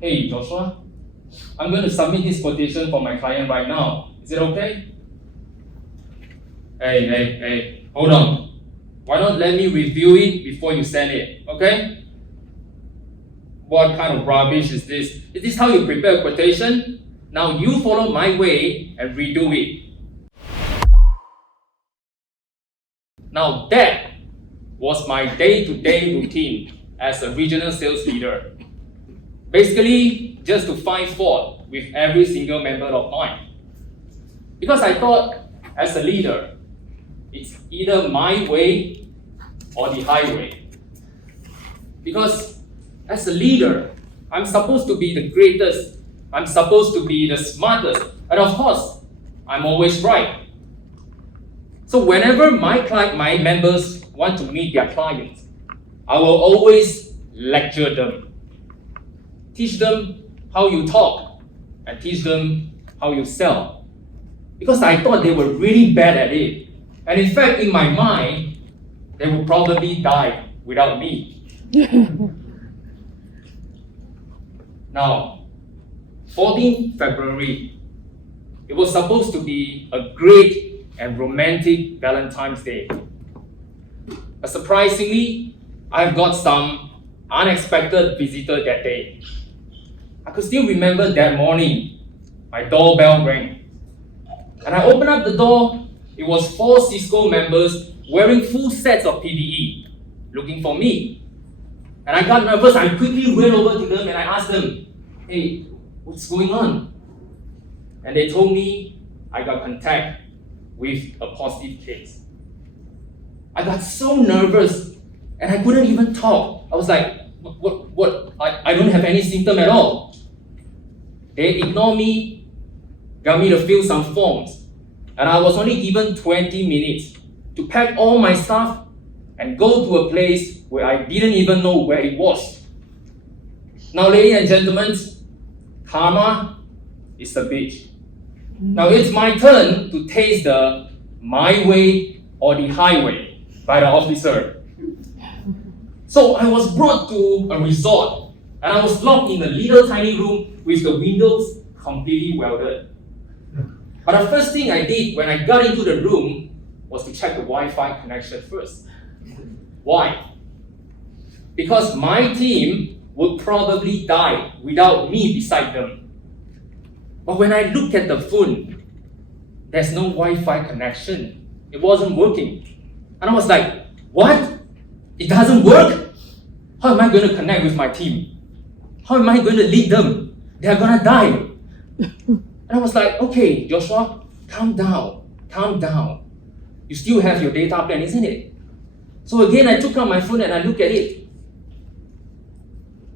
Hey Joshua, I'm going to submit this quotation for my client right now. Is it okay? Hey, hold on. Why not let me review it before you send it, okay? What kind of rubbish is this? Is this how you prepare a quotation? Now you follow my way and redo it. Now that was my day-to-day routine as a regional sales leader. Basically, just to find fault with every single member of mine. Because I thought, as a leader, it's either my way or the highway. Because as a leader, I'm supposed to be the greatest, I'm supposed to be the smartest, and of course, I'm always right. So whenever my members want to meet their clients, I will always lecture them. Teach them how you talk, and teach them how you sell. Because I thought they were really bad at it. And in fact, in my mind, they would probably die without me. Now, 14th February, it was supposed to be a great and romantic Valentine's Day. But surprisingly, I've got some unexpected visitor that day. I could still remember that morning, my doorbell rang. And I opened up the door, it was 4 Cisco members wearing full sets of PPE, looking for me. And I got nervous, I quickly ran over to them and I asked them, hey, what's going on? And they told me I got contact with a positive case. I got so nervous and I couldn't even talk. I was like, what? I don't have any symptom at all. They ignored me, got me to fill some forms, and I was only given 20 minutes to pack all my stuff and go to a place where I didn't even know where it was. Now, ladies and gentlemen, karma is a bitch. Now it's my turn to taste the my way or the highway by the officer. So I was brought to a resort and I was locked in a little tiny room with the windows completely welded. But the first thing I did when I got into the room was to check the Wi-Fi connection first. Why? Because my team would probably die without me beside them. But when I look at the phone, there's no Wi-Fi connection. It wasn't working. And I was like, what? It doesn't work? How am I going to connect with my team? How am I going to lead them? They're going to die. And I was like, okay, Joshua, calm down. You still have your data plan, isn't it? So again, I took out my phone and I looked at it.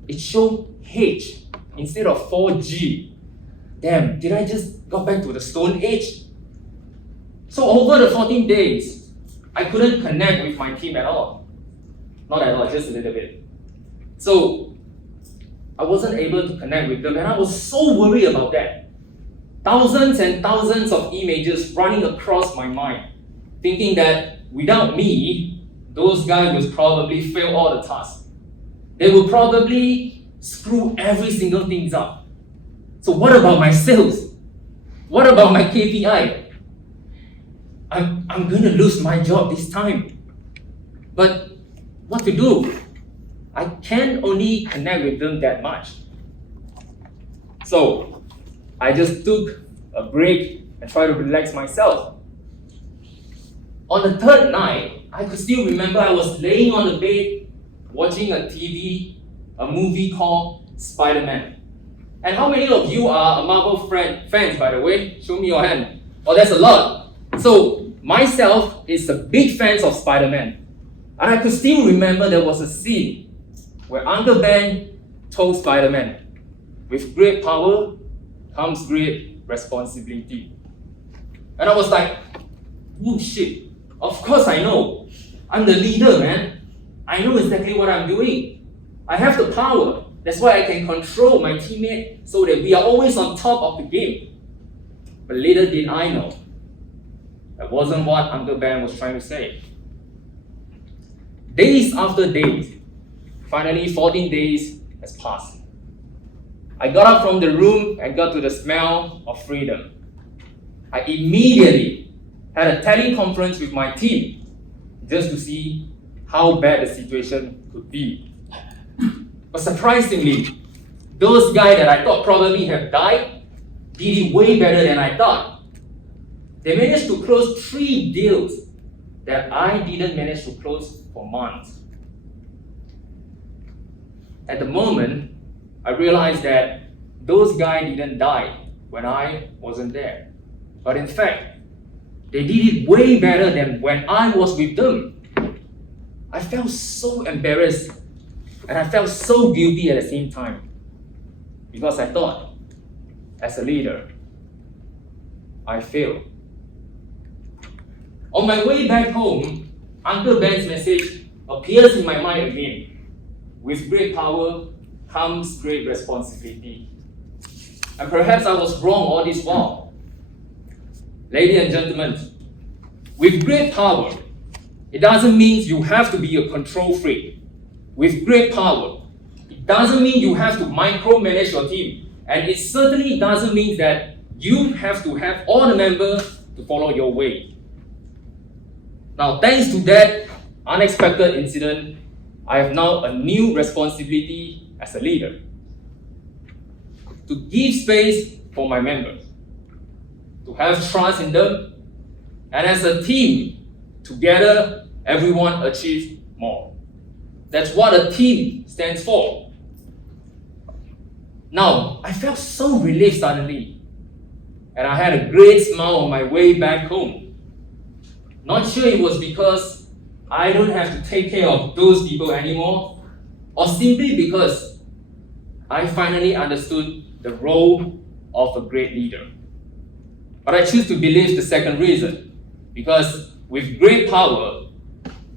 It showed H instead of 4G. Damn, did I just go back to the Stone Age? So over the 14 days, I couldn't connect with my team at all. Not at all, just a little bit. So I wasn't able to connect with them and I was so worried about that. Thousands and thousands of images running across my mind, thinking that without me, those guys would probably fail all the tasks. They would probably screw every single thing up. So what about my sales? What about my KPI? I'm going to lose my job this time. But what to do? I can only connect with them that much. So I just took a break and tried to relax myself. On the third night, I could still remember I was laying on the bed watching a movie called Spiderman. And how many of you are a Marvel fans, by the way? Show me your hand. Oh, that's a lot. So myself is a big fan of Spiderman. And I could still remember there was a scene where Uncle Ben told Spiderman, with great power comes great responsibility. And I was like, oh shit, of course I know. I'm the leader, man. I know exactly what I'm doing. I have the power. That's why I can control my teammate so that we are always on top of the game. But little did I know, that wasn't what Uncle Ben was trying to say. Days after days, finally 14 days has passed. I got up from the room and got to the smell of freedom. I immediately had a teleconference with my team just to see how bad the situation could be. But surprisingly, those guys that I thought probably have died did it way better than I thought. They managed to close 3 deals that I didn't manage to close for months. At the moment, I realized that those guys didn't die when I wasn't there. But in fact, they did it way better than when I was with them. I felt so embarrassed and I felt so guilty at the same time because I thought, as a leader, I failed. On my way back home, Uncle Ben's message appears in my mind again. With great power comes great responsibility. And perhaps I was wrong all this while. Ladies and gentlemen, with great power, it doesn't mean you have to be a control freak. With great power, it doesn't mean you have to micromanage your team. And it certainly doesn't mean that you have to have all the members to follow your way. Now, thanks to that unexpected incident, I have now a new responsibility as a leader. To give space for my members, to have trust in them, and as a team, together, everyone achieves more. That's what a team stands for. Now, I felt so relieved suddenly, and I had a great smile on my way back home. Not sure it was because I don't have to take care of those people anymore, or simply because I finally understood the role of a great leader. But I choose to believe the second reason, because with great power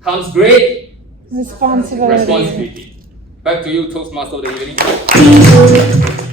comes great responsibility. Back to you, Toastmaster of the evening.